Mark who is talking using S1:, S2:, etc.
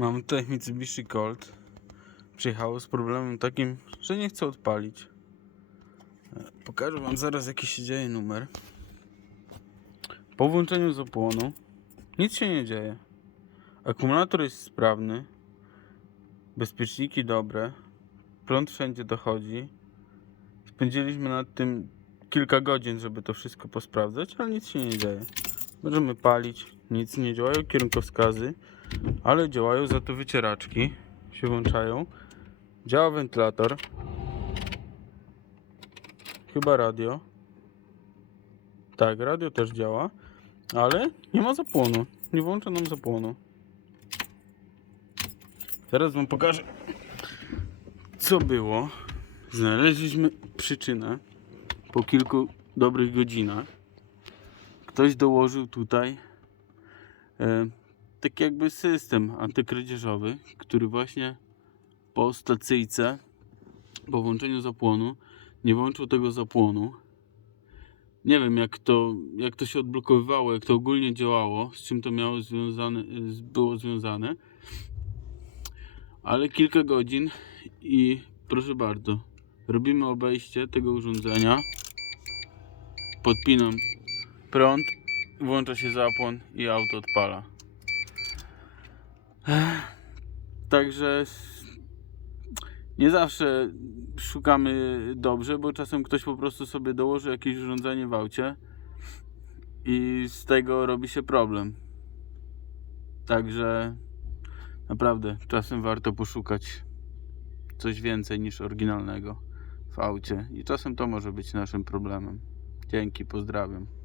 S1: Mam tutaj Mitsubishi Colt. Przyjechało z problemem takim, że nie chce odpalić. E, Pokażę wam zaraz jaki się dzieje numer. Po włączeniu zapłonu nic się nie dzieje. Akumulator jest sprawny. Bezpieczniki dobre. Prąd wszędzie dochodzi. Spędziliśmy nad tym kilka godzin, żeby to wszystko posprawdzać, ale nic się nie dzieje. Możemy palić, nic nie działają kierunkowskazy, ale działają za to wycieraczki. Się włączają. Działa wentylator. Chyba radio. Tak, radio też działa, ale nie ma zapłonu. Nie włącza nam zapłonu. Teraz wam pokażę, co było. Znaleźliśmy przyczynę po kilku dobrych godzinach. Ktoś dołożył tutaj tak jakby system antykradzieżowy, który właśnie po stacyjce, po włączeniu zapłonu, nie włączył tego zapłonu. Nie wiem jak to, jak to się odblokowywało, jak to ogólnie działało, z czym to miało związane, było związane. Ale kilka godzin i proszę bardzo, robimy obejście tego urządzenia. Podpinam prąd, włącza się zapłon i auto odpala. Także nie zawsze szukamy dobrze, bo czasem ktoś po prostu sobie dołoży jakieś urządzenie w aucie i z tego robi się problem. Także naprawdę czasem warto poszukać coś więcej niż oryginalnego w aucie i czasem to może być naszym problemem. Dzięki, pozdrawiam.